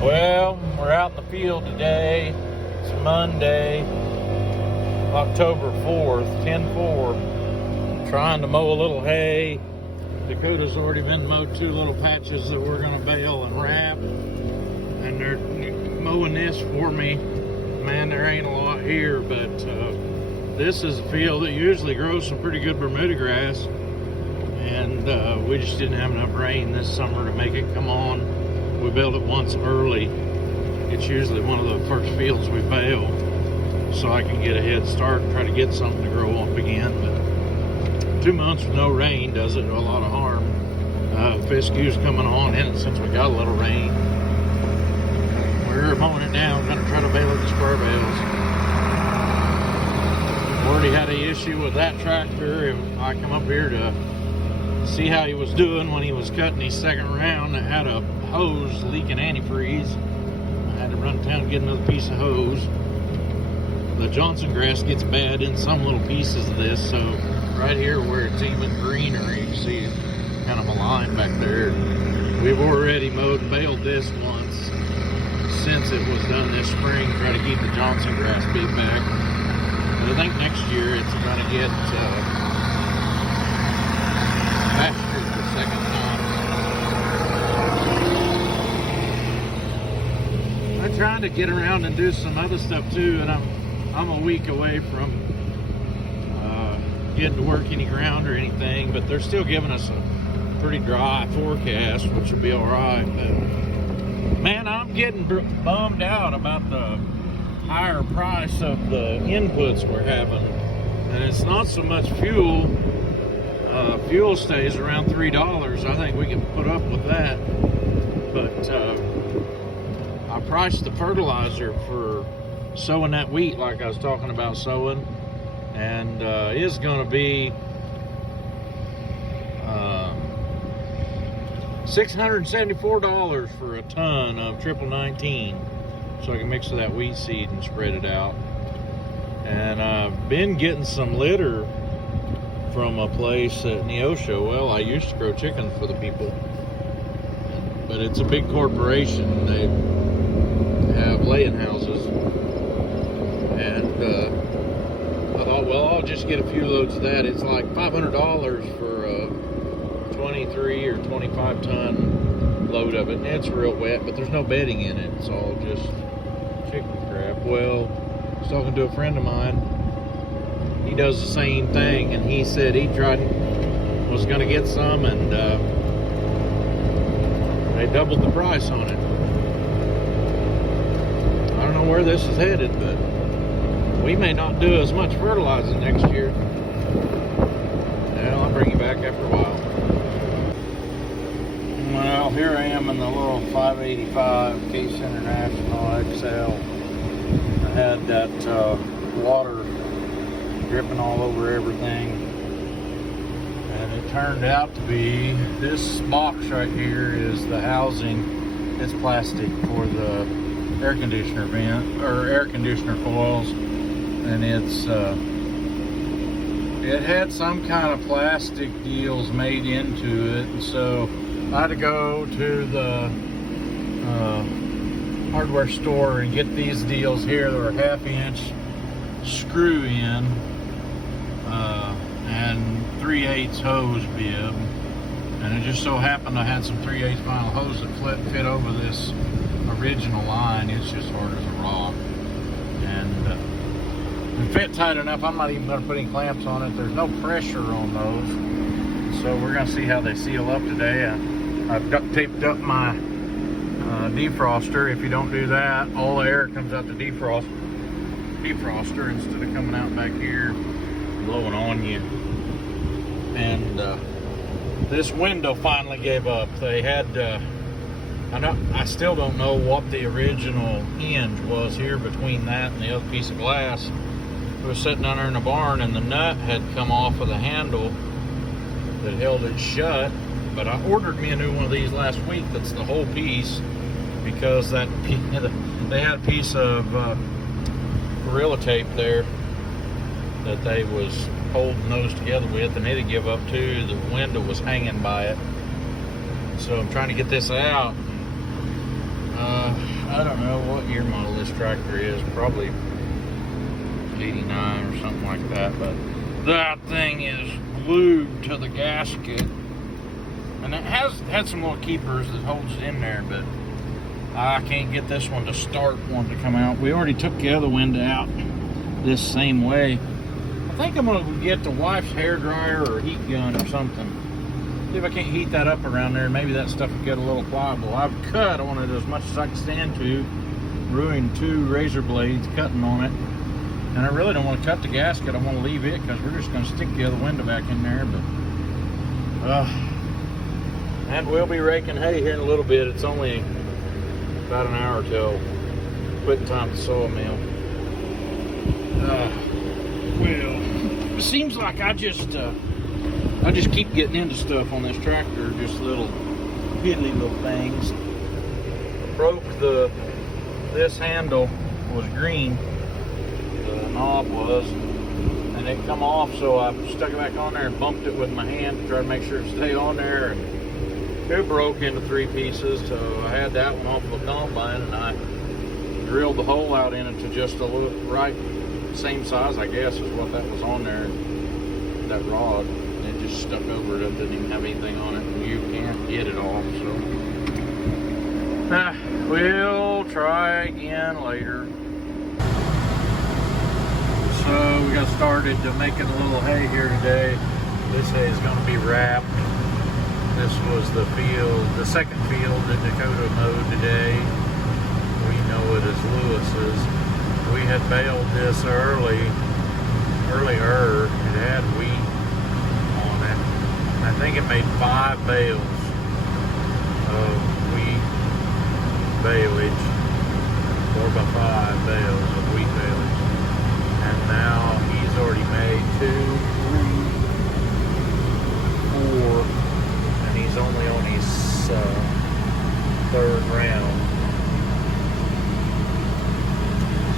Well, we're out in the field today. It's Monday, October 4th, 10/4. Trying to mow a little hay. Dakota's already been mowed 2 little patches that we're going to bale and wrap. And they're mowing this for me. Man, there ain't a lot here, but this is a field that usually grows some pretty good Bermuda grass. And we just didn't have enough rain this summer to make it come on. We baled it once early. It's usually one of the first fields we bale, so I can get a head start and try to get something to grow up again. But 2 months with no rain does it a lot of harm. Fescue's coming on in it since we got a little rain. We're mowing it down, gonna try to bale it in square bales. Already had an issue with that tractor, and I come up here to see how he was doing when he was cutting his second round. It had a hose leaking antifreeze. I had to run down and get another piece of hose. The Johnson grass gets bad in some little pieces of this, so right here where it's even greener, you can see kind of a line back there. We've already mowed and baled this once since it was done this spring, try to keep the Johnson grass beat back. But I think next year it's going to get pastured the second time. I'm trying to get around and do some other stuff too, and I'm a week away from getting to work any ground or anything, but they're still giving us a pretty dry forecast, which will be all right. But man, I'm getting bummed out about the higher price of the inputs we're having, and it's not so much fuel. Fuel stays around $3. I think we can put up with that, but I priced the fertilizer for sowing that wheat like I was talking about sowing, and it's going to be $674 for a ton of triple 19, so I can mix with that wheat seed and spread it out. And I've been getting some litter from a place at Neosho. Well, I used to grow chicken for the people, but it's a big corporation. They have laying houses, and I thought, well, I'll just get a few loads of that. It's like $500 for a 23 or 25 ton load of it, and it's real wet, but there's no bedding in it. It's all just chicken crap. Well, I was talking to a friend of mine. He does the same thing, and he said he was going to get some, and they doubled the price on it. I don't know where this is headed, but we may not do as much fertilizing next year. Well, I'll bring you back after a while. Well, here I am in the little 585 Case International XL. I had that water dripping all over everything, and it turned out to be this box right here is the housing. It's plastic for the air conditioner vent or air conditioner coils, and it had some kind of plastic deals made into it, and so I had to go to the hardware store and get these deals here. They're a 1/2-inch screw in and 3/8 hose bib, and it just so happened I had some 3/8 vinyl hose that fit over this original line. It's just hard as a rock, and it fit tight enough. I'm not even going to put any clamps on it. There's no pressure on those, so we're going to see how they seal up today. I've duct taped up my defroster. If you don't do that, all the air comes out the defroster instead of coming out back here blowing on you. And this window finally gave up. They had I still don't know what the original hinge was here between that and the other piece of glass. It was sitting down there in the barn, and the nut had come off of the handle that held it shut. But I ordered me a new one of these last week that's the whole piece, because they had a piece of Gorilla Tape there that they was holding those together with, and it'd give up too. The window was hanging by it. So I'm trying to get this out. I don't know what year model this tractor is. Probably 89 or something like that. But that thing is glued to the gasket. And it has had some little keepers that holds it in there, but I can't get this one to start wanting to come out. We already took the other window out this same way. I think I'm gonna get the wife's hair dryer or heat gun or something. See if I can't heat that up around there. Maybe that stuff will get a little pliable. I've cut on it as much as I can stand to, ruined 2 razor blades cutting on it. And I really don't want to cut the gasket. I want to leave it because we're just going to stick the other window back in there. But and we'll be raking hay here in a little bit. It's only about an hour till quitting time at the sawmill. Well, it seems like I just keep getting into stuff on this tractor, just little piddly little things. Broke this handle was green, the knob was, and it come off, so I stuck it back on there and bumped it with my hand to try to make sure it stayed on there. And it broke into 3 pieces, so I had that one off of a combine, and I drilled the hole out in it to just a little right same size, I guess, as what that was on there. That rod, it just stuck over it. It didn't even have anything on it, and you can't get it off. So we'll try again later. So we got started to making a little hay here today. This hay is going to be wrapped. This was the field, the second field that Dakota mowed today. We know it as Lewis's. We had baled this earlier. It had wheat on it. I think it made 5 bales of wheat baleage, 4 by 5 bales of wheat baleage. And now he's already made 2, 3, 4, and he's only on his 3rd round.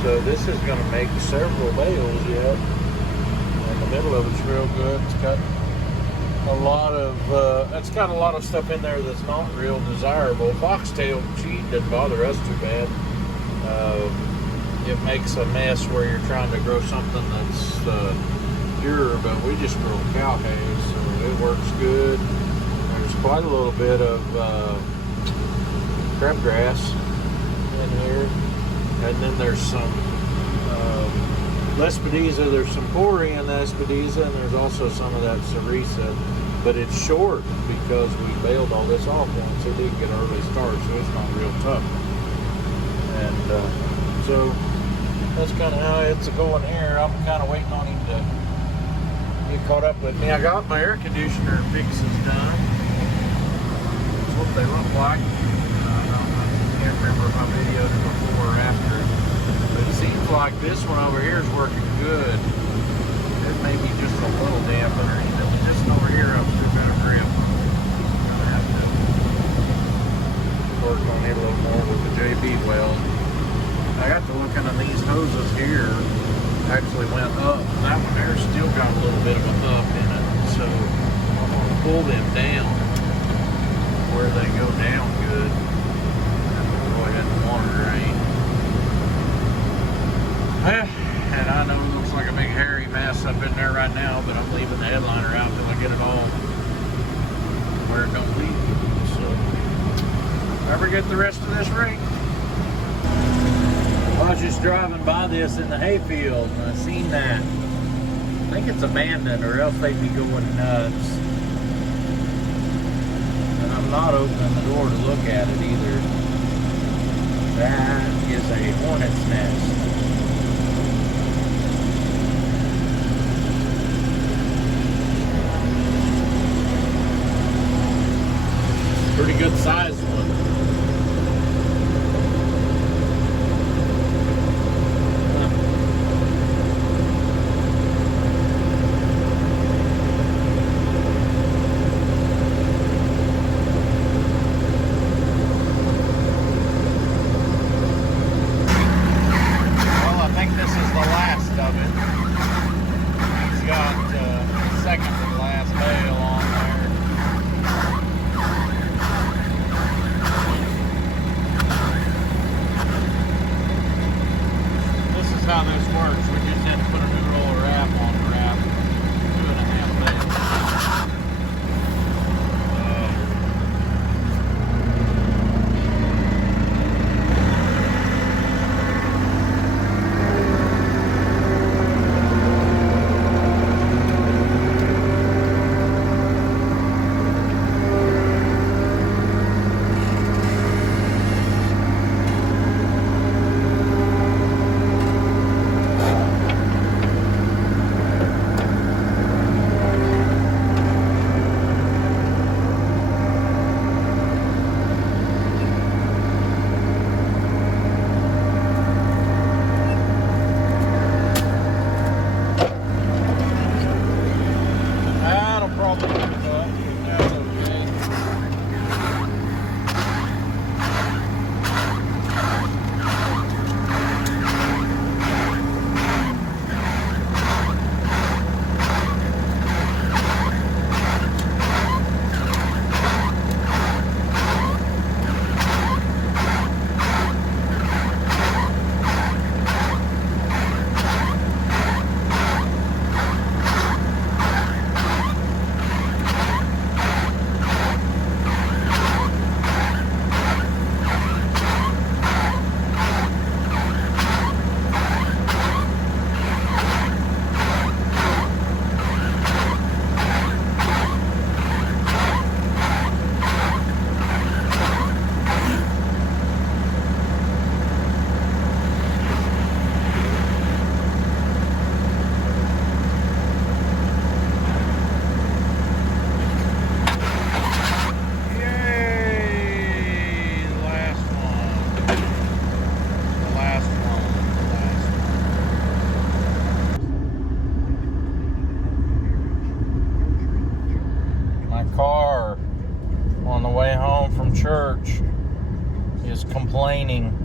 So this is going to make several bales yet. And the middle of it's real good. It's got a lot of stuff in there that's not real desirable. Foxtail cheat doesn't bother us too bad. It makes a mess where you're trying to grow something that's pure, but we just grow cow hay, so it works good. There's quite a little bit of crabgrass in here. And then there's some Lespedeza, there's some Cory in the Lespedeza, and there's also some of that Cerisa. But it's short because we baled all this off once. It didn't get an early start, so it's not real tough. And so that's kind of how it's going here. I'm kind of waiting on him to get caught up with me. I got my air conditioner fixes done. That's what they look like. I can't remember if I videoed it before or after, but it seems like this one over here is working good. It may be just a little damp underneath it. This one over here, I'm still going to grip. I'm going to have to work on it a little more with the JB weld. I got to looking at these hoses here. Actually went up. That one there still got a little bit of a up in it, so I'm going to pull them down where they go down good. Go ahead and water drain. And I know it looks like a big hairy mess up in there right now, but I'm leaving the headliner out till I get it all where it don't leak. So if I ever get the rest of this ring. I was just driving by this in the hayfield and I seen that. I think it's abandoned or else they'd be going nuts. And I'm not opening the door to look at it either. That is a hornet's nest. Pretty good sized one. is complaining.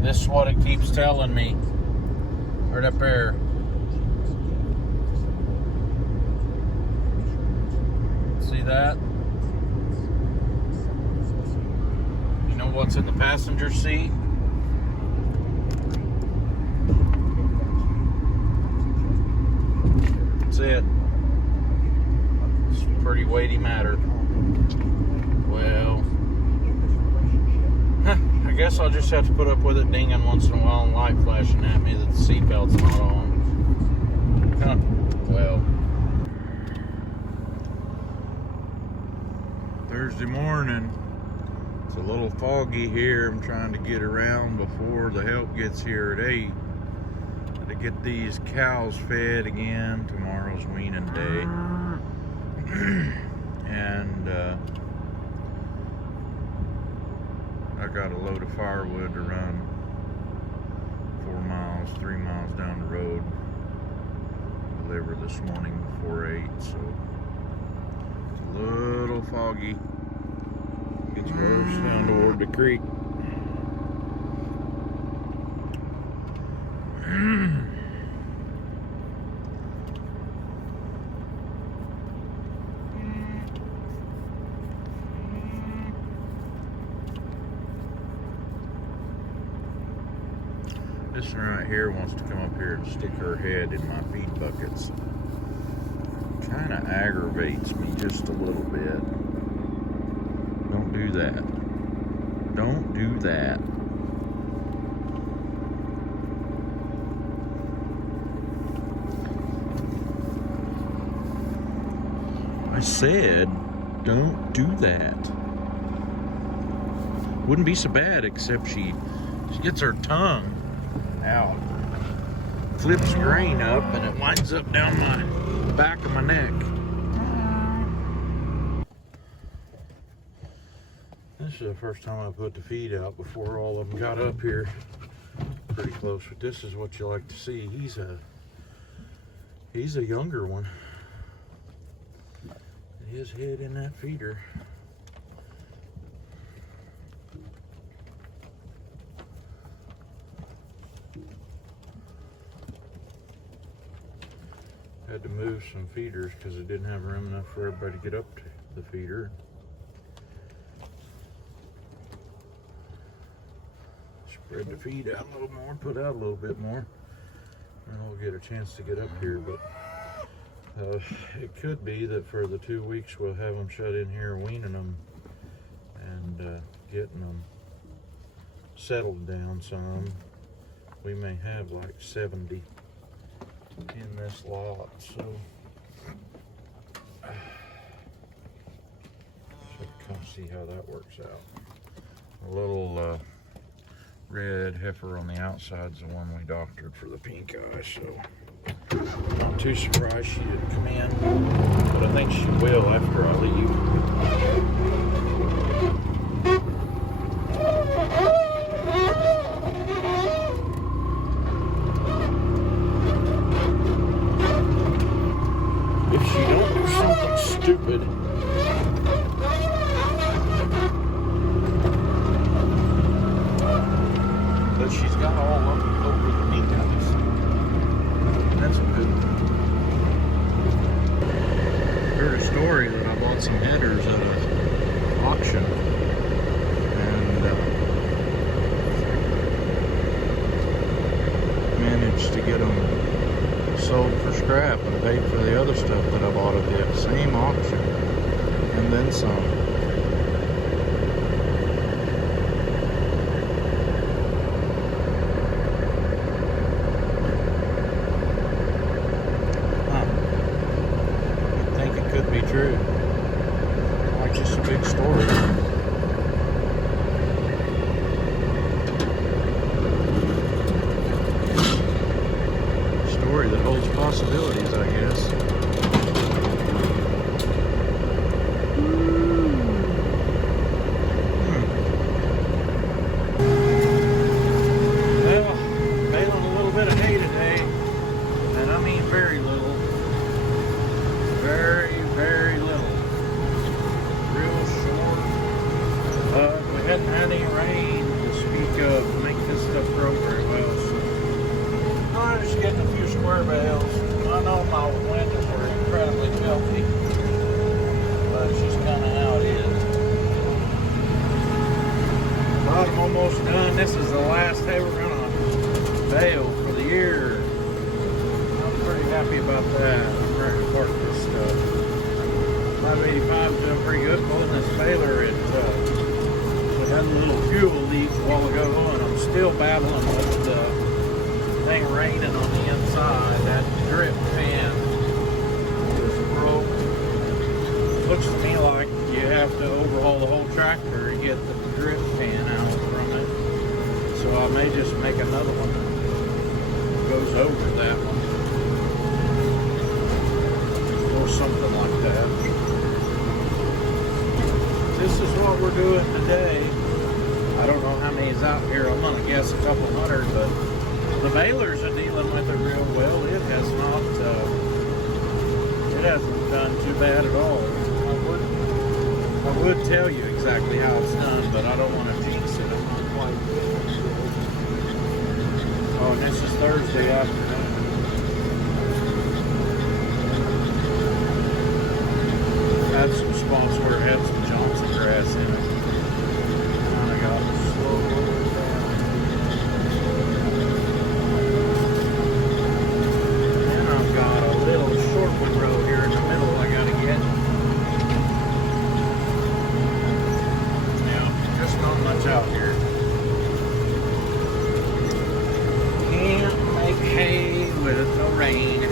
This is what it keeps telling me. Right up there. See that? You know what's in the passenger seat? That's it. It's a pretty weighty matter. Well, I guess I'll just have to put up with it dinging once in a while and light flashing at me that the seatbelt's not on. Well, Thursday morning. It's a little foggy here. I'm trying to get around before the help gets here at 8. To get these cows fed again. Tomorrow's weaning day. And I got a load of firewood to run 4 miles, 3 miles down the road. Deliver this morning before 8, so it's a little foggy. Gets worse down toward the creek. This one right here wants to come up here and stick her head in my feed buckets. Kind of aggravates me just a little bit. Don't do that. Don't do that. I said, don't do that. Wouldn't be so bad except she gets her tongue out, flips grain up, and it winds up down the back of my neck. This is the first time I put the feed out before all of them got up here pretty close, but this is what you like to see. He's a younger one. His head in that feeder. Had to move some feeders because it didn't have room enough for everybody to get up to the feeder. Spread the feed out a little more, put out a little bit more, and we'll get a chance to get up here. But it could be that for the 2 weeks we'll have them shut in here, weaning them and getting them settled down some. We may have like 70 in this lot, so come see how that works out. A little red heifer on the outside's the one we doctored for the pink eye, so not too surprised she didn't come in, but I think she will after I leave. If she don't do something stupid, but she's got all up over the pink eyes. That's good. Heard a story that I bought some headers at an auction, and managed to get them sold for scrap and paid for the other stuff that I bought at the same auction, and then some. True. Like just a big story. Story that holds possibilities, I guess. Woo. hadn't had any rain to speak of to make this stuff grow very well. So I'm just getting a few square bales. I know my winters were incredibly filthy, but it's just kind of how it is. I'm almost done. This is the last hay we're gonna bale for the year. I'm pretty happy about that. I'm ready to park this stuff. 585 is doing pretty good pulling this baler. It had a little fuel leak a while ago, and I'm still battling with the thing raining on the inside. That drip fan is broke. Looks to me like you have to overhaul the whole tractor to get the drip fan out from it. So I may just make another one that goes over that one. Or something like that. This is what we're doing today. I don't know how many is out here. I'm gonna guess a couple hundred, but the balers are dealing with it real well. It has not, it hasn't done too bad at all. I would tell you exactly how it's done, but I don't want to jinx it. I'm not quite. Oh, and this is Thursday afternoon. Had some spots where it had some Johnson grass in it. Kind of got slow rolling down. And I've got a little short one row here in the middle I got to get. Yeah, just not much out here. Can't make hay with no rain.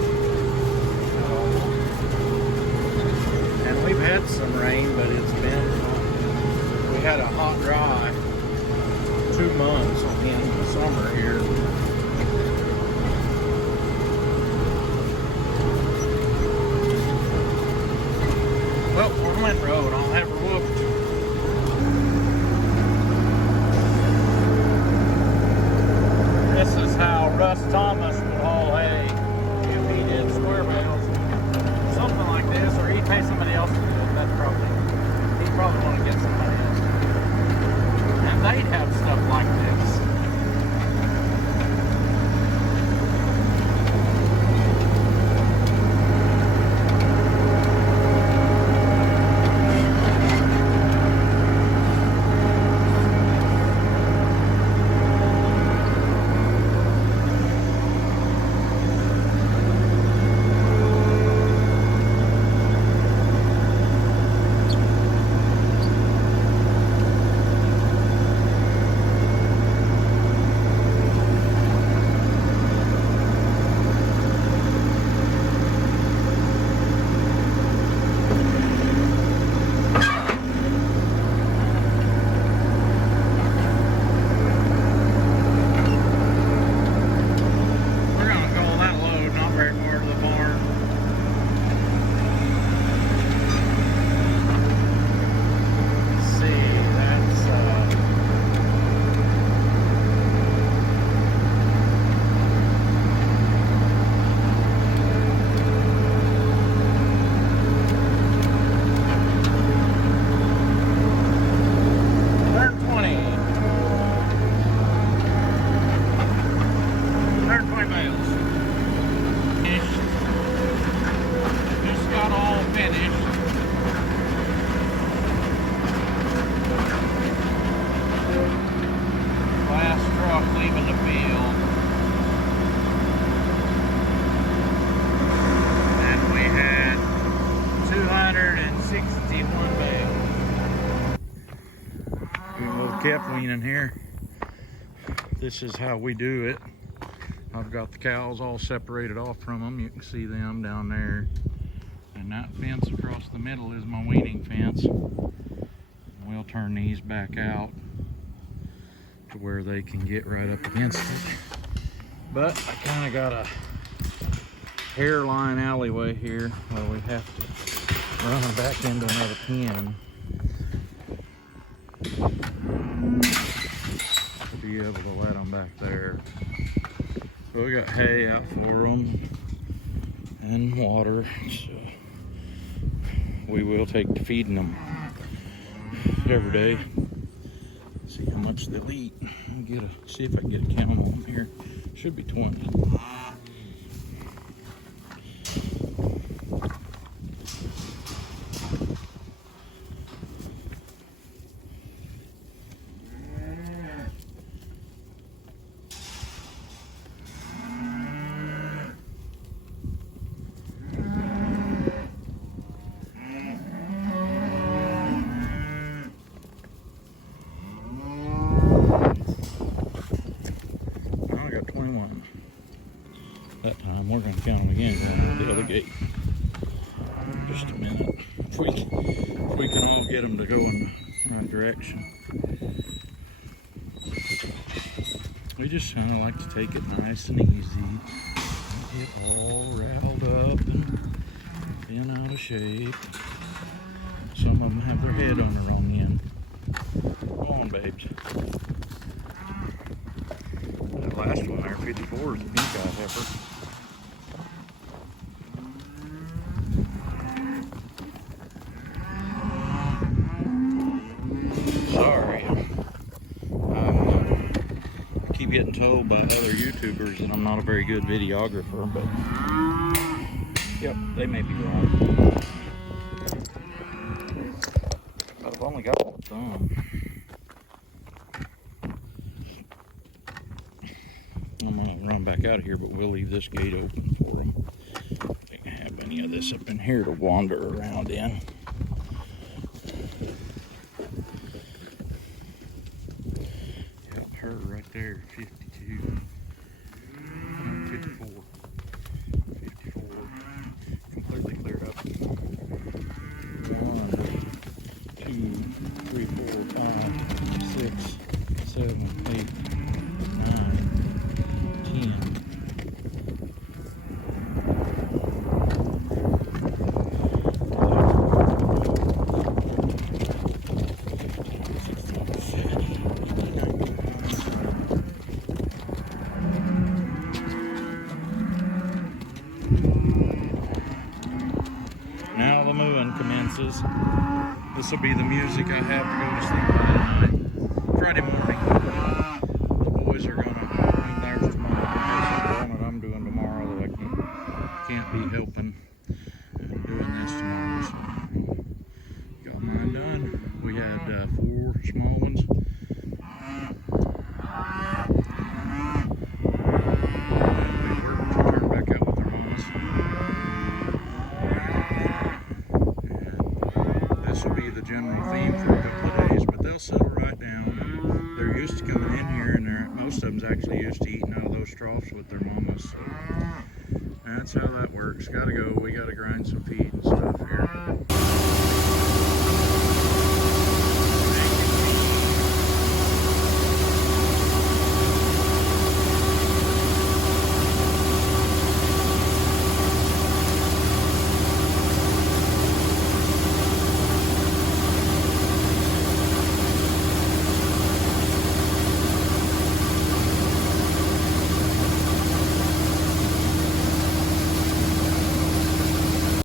We've had some rain, but it's been, we had a hot, dry 2 months on the end of the summer here. Well, we're on that road. I'll have her whooped. This is how Russ Thomas would haul hay if he did square bales. Something like this, or he'd pay somebody else to do it. That's probably, he'd probably want to get somebody else to do it. And they'd have stuff like this. Kept weaning here. This is how we do it. I've got the cows all separated off from them. You can see them down there. And that fence across the middle is my weaning fence. We'll turn these back out to where they can get right up against it. But I kind of got a hairline alleyway here where we have to run them back into another pen. To be able to let them back there. So we got hay out for them and water. So we will take to feeding them every day. See how much they'll eat. See if I can get a count on them here. Should be 20. That time we're going to count them again going to the other gate. Just a minute. If we can all get them to go in the right direction. We just kind of like to take it nice and easy. Not get all riled up and being out of shape. Some of them have their head on the wrong end. Come on, babes. That last one there, 54, is a pink eye heifer. Sorry. I keep getting told by other YouTubers that I'm not a very good videographer, but yep, they may be wrong. But I've only got one thumb. I'm gonna run back out of here, but we'll leave this gate open for them. They can have any of this up in here to wander around in. Yep, her right there, 52. No, 54. 54. Completely cleared up. 1, 2, 3, 4, 5, 6, 7, 8, 9, 10. Now the mooing commences. This will be the music I have to go to sleep by tonight. Friday morning. The boys are gonna, there's my that I'm doing tomorrow that I can't be helping and doing this tomorrow. So got mine done. We had 4 small ones. This will be the general theme for a couple of days, but they'll settle right down. They're used to coming in here, and most of them's actually used to eating out of those troughs with their mamas. So that's how that works. Gotta go. We gotta grind some feed and stuff here.